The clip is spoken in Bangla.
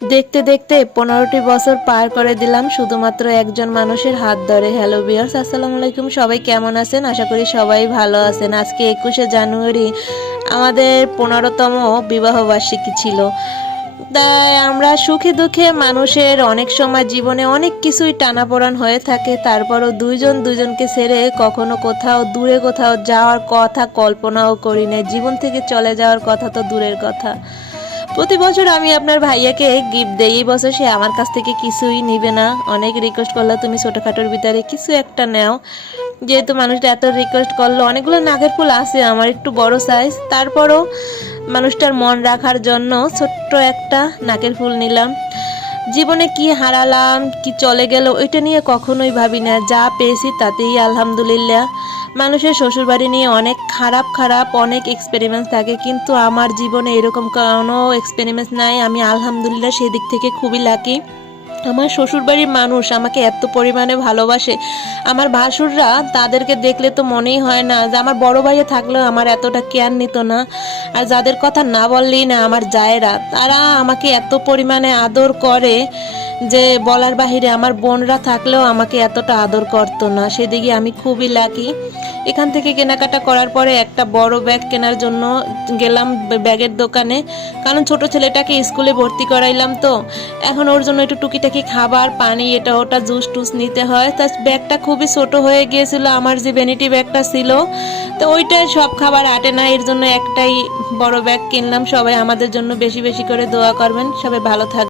দেখতে দেখতে 15টি বছর পার করে দিলাম শুধুমাত্র একজন মানুষের হাত ধরে। হ্যালো ভিউয়ার্স, আসসালামু আলাইকুম। সবাই কেমন আছেন? আশা করি সবাই ভালো আছেন। আজকে 21শে জানুয়ারি আমাদের 15তম বিবাহ বার্ষিকী ছিল। তাই আমরা সুখে দুঃখে মানুষের অনেক সময় জীবনে অনেক কিছুই টানাপোড়েন হয়ে থাকে, তারপরও দুইজন দুজনকে ছেড়ে কখনো কোথাও দূরে কোথাও যাওয়ার কথা কল্পনাও করি না। জীবন থেকে চলে যাওয়ার কথা তো দূরের কথা। প্রতি বছর আমি আপনার ভাইয়াকে গিফট দেই, এই বছর সে আমার কাছ থেকে কিছুই নিবে না। অনেক রিকোয়েস্ট করলো তুমি ছোটোখাটোর ভিতরে কিছু একটা নাও, যেহেতু মানুষটা এত রিকোয়েস্ট করলো। অনেকগুলো নাগের ফুল আছে আমার একটু বড় সাইজ, তারপরও মানুষটার মন রাখার জন্য ছোট্ট একটা নাকের ফুল নিলাম। জীবনে কি হারালাম কি চলে গেল ওইটা নিয়ে কখনোই ভাবি না, যা পেয়েছি তাতেই আলহামদুলিল্লাহ। মানুষের শ্বশুরবাড়ি নিয়ে অনেক খারাপ খারাপ অনেক এক্সপেরিমেন্টস থাকে, কিন্তু আমার জীবনে এরকম কোনো এক্সপেরিমেন্টস নাই। আমি আলহামদুলিল্লাহ সেদিক থেকে খুবই লাকি। আমার শ্বশুরবাড়ির মানুষ আমাকে এত পরিমাণে ভালোবাসে। আমার ভাসুররা তাদেরকে দেখলে তো মনেই হয় না যে আমার বড় ভাইয়া থাকলেও আমার এতটা কেয়ার নিত না। আর যাদের কথা না বললেই না, আমার জায়েরা, তারা আমাকে এত পরিমাণে আদর করে যে বলার বাহিরে। আমার বোনরা থাকলেও আমাকে এতটা আদর করতো না, সেদিকে আমি খুবই লাকি। এখান থেকে কেনাকাটা করার পরে একটা বড় ব্যাগ কেনার জন্য গেলাম ব্যাগের দোকানে, কারণ ছোট ছেলেটাকে স্কুলে ভর্তি করাইলাম, তো এখন ওর জন্য একটু টুকিটাকি খাবার পানি এটা ওটা জুস টুস নিতে হয়। তা ব্যাগটা খুবই ছোট হয়ে গিয়েছিল, আমার যে ভ্যানিটি ব্যাগটা ছিল, তো ওইটাই সব খাবার আটে না, এর জন্য একটাই বড় ব্যাগ কিনলাম। সবাই আমাদের জন্য বেশি বেশি করে দোয়া করবেন, সবাই ভালো থাকবেন।